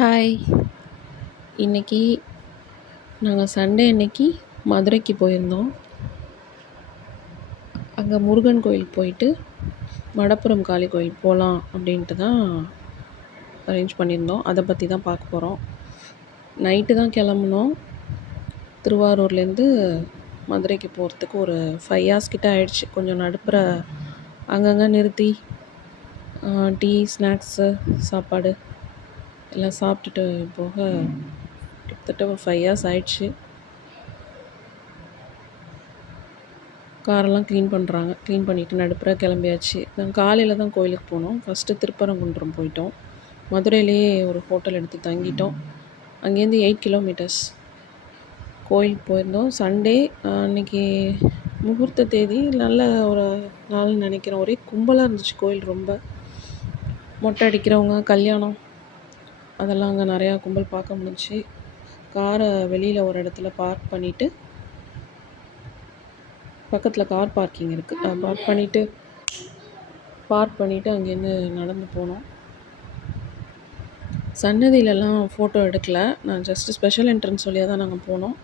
Hi. இன்னைக்கு நாங்கள் Sunday அன்னைக்கு மதுரைக்கு போயிருந்தோம். அங்கே முருகன் கோயிலுக்கு போயிட்டு மடப்புரம் காளி கோயில் போகலாம் அப்படின்ட்டு தான் அரேஞ்ச் பண்ணியிருந்தோம். அதை பற்றி தான் பார்க்க போகிறோம். நைட்டு தான் கிளம்புனோம். திருவாரூர்லேருந்து மதுரைக்கு போகிறதுக்கு ஒரு 5 hours கிட்ட ஆயிடுச்சு. கொஞ்சம் நடுப்புற அங்கங்கே நிறுத்தி டீ, ஸ்நாக்ஸு, சாப்பாடு எல்லாம் சாப்பிட்டுட்டு போக கிட்டத்தட்ட ஒரு 5 hours ஆயிடுச்சு. காரெல்லாம் க்ளீன் பண்ணுறாங்க. க்ளீன் பண்ணிவிட்டு நடுப்புற கிளம்பியாச்சு. நாங்கள் காலையில் தான் கோயிலுக்கு போனோம். ஃபஸ்ட்டு திருப்பரங்குன்றம் போயிட்டோம். மதுரையிலேயே ஒரு ஹோட்டல் எடுத்து தங்கிட்டோம். அங்கேருந்து 8 kilometers கோயிலுக்கு போயிருந்தோம். சண்டே அன்றைக்கி முகூர்த்த தேதி, நல்ல ஒரு நாள்னு நினைக்கிறேன். ஒரே கும்பலாக இருந்துச்சு கோயில். ரொம்ப மொட்டை அடிக்கிறவங்க, கல்யாணம், அதெல்லாம் அங்கே நிறையா கும்பல் பார்க்க முடிஞ்சிச்சு. காரை வெளியில் ஒரு இடத்துல பார்க் பண்ணிவிட்டு, பக்கத்தில் கார் பார்க்கிங் இருக்குது, பார்க் பண்ணிவிட்டு அங்கேருந்து நடந்து போனோம். சன்னதியிலலாம் ஃபோட்டோ எடுக்கலை. நான் ஜஸ்ட்டு ஸ்பெஷல் என்ட்ரன்ஸ் வழியாக தான் நாங்கள் போனோம்.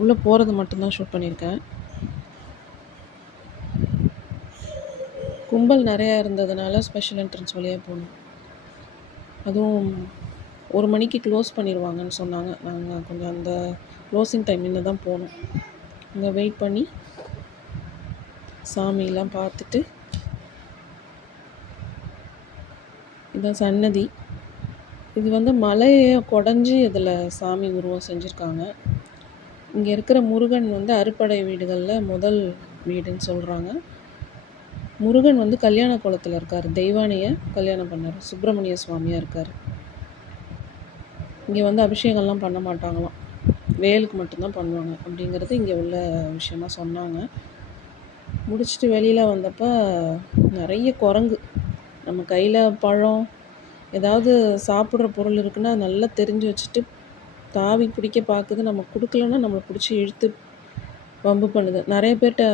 உள்ளே போகிறது மட்டும்தான் ஷூட் பண்ணியிருக்கேன். கும்பல் நிறையா இருந்ததுனால ஸ்பெஷல் என்ட்ரன்ஸ் வழியாக போனோம். அதுவும் 1 மணிக்கு க்ளோஸ் பண்ணிடுவாங்கன்னு சொன்னாங்க. நாங்கள் கொஞ்சம் அந்த க்ளோசிங் டைமில் தான் போனோம். அங்கே வெயிட் பண்ணி சாமியெல்லாம் பார்த்துட்டு, இதுதான் சன்னதி. இது மலையை குடஞ்சி இதில் சாமி உருவம் செஞ்சுருக்காங்க. இங்கே இருக்கிற முருகன் அறுபடை வீடுகளில் முதல் வீடுன்னு சொல்கிறாங்க. முருகன் கல்யாண கோலத்தில் இருக்கார். தெய்வானையை கல்யாணம் பண்ணார். சுப்பிரமணிய சுவாமியாக இருக்கார். இங்கே அபிஷேகம்லாம் பண்ண மாட்டாங்களாம். வேலுக்கு மட்டும்தான் பண்ணுவாங்க அப்படிங்கிறது இங்கே உள்ள விஷயமா சொன்னாங்க. முடிச்சுட்டு வெளியில் வந்தப்போ நிறைய குரங்கு. நம்ம கையில் பழம், ஏதாவது சாப்பிட்ற பொருள் இருக்குன்னா நல்லா தெரிஞ்சு வச்சுட்டு தாவி பிடிக்க பார்க்குது. நம்ம கொடுக்கலன்னா நம்மளை பிடிச்சி இழுத்து வம்பு பண்ணுது. நிறைய பேர்கிட்ட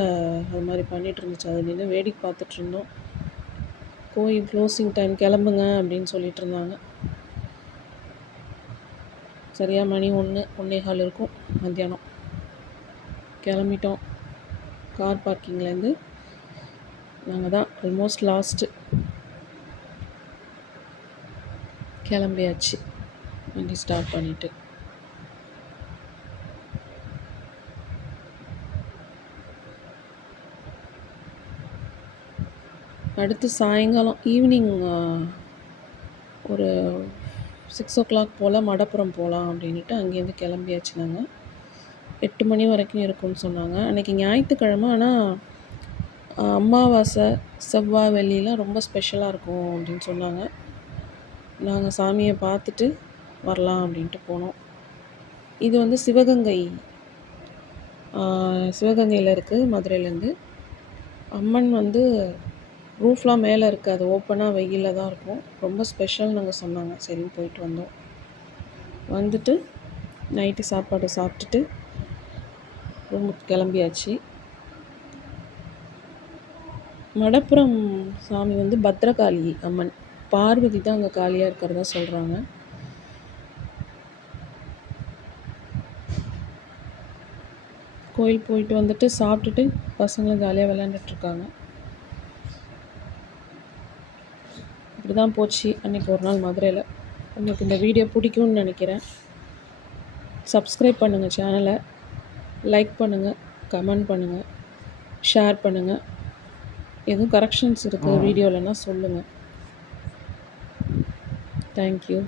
அது மாதிரி பண்ணிகிட்டு இருந்துச்சு. அது நின்று வேடிக்கை பார்த்துட்ருந்தோம். கோயில் க்ளோசிங் டைம், கிளம்புங்க அப்படின்னு சொல்லிட்டு இருந்தாங்க. சரியாக மணி 1-1:15 இருக்கும் மத்தியானம். கிளம்பிட்டோம். கார் பார்க்கிங்லேருந்து நாங்கள் தான் ஆல்மோஸ்ட் லாஸ்ட்டு கிளம்பியாச்சு. வண்டி ஸ்டார்ட் பண்ணிவிட்டு அடுத்து சாயங்காலம் ஈவினிங் ஒரு 6 o'clock போல் மடப்புரம் போகலாம் அப்படின்ட்டு அங்கேருந்து கிளம்பியாச்சு. நாங்கள் 8 மணி வரைக்கும் இருக்கும்னு சொன்னாங்க. அன்றைக்கி ஞாயிற்றுக்கிழமை. ஆனால் அமாவாசை, செவ்வாய், வெள்ளிலாம் ரொம்ப ஸ்பெஷலாக இருக்கும் அப்படின்னு சொன்னாங்க. நாங்கள் சாமியை பார்த்துட்டு வரலாம் அப்படின்ட்டு போனோம். இது சிவகங்கையில் இருக்குது. மதுரையிலேருந்து அம்மன் ரூஃப்லாம் மேலே இருக்காது, ஓப்பனாக வெயிலில் தான் இருக்கும். ரொம்ப ஸ்பெஷல் நாங்கள் சொன்னாங்க. சரின்னு போயிட்டு வந்தோம். வந்துட்டு நைட்டு சாப்பாடு சாப்பிட்டுட்டு ரூமுக்கு கிளம்பியாச்சு. மடப்புரம் சாமி பத்ரகாளி அம்மன், பார்வதி தான் அங்கே காளியாக இருக்கிறதா சொல்கிறாங்க. கோயில் போயிட்டு வந்துட்டு சாப்பிட்டுட்டு பசங்களும் ஜாலியாக விளையாண்டுட்ருக்காங்க. இப்படி தான் போச்சு அன்றைக்கி ஒரு நாள் மதுரையில். உங்களுக்கு இந்த வீடியோ பிடிக்கும்னு நினைக்கிறேன். சப்ஸ்கிரைப் பண்ணுங்கள் சேனலை, லைக் பண்ணுங்கள், கமெண்ட் பண்ணுங்கள், ஷேர் பண்ணுங்கள். எதுவும் கரெக்ஷன்ஸ் இருக்குது வீடியோலன்னா சொல்லுங்கள். தேங்க்யூ.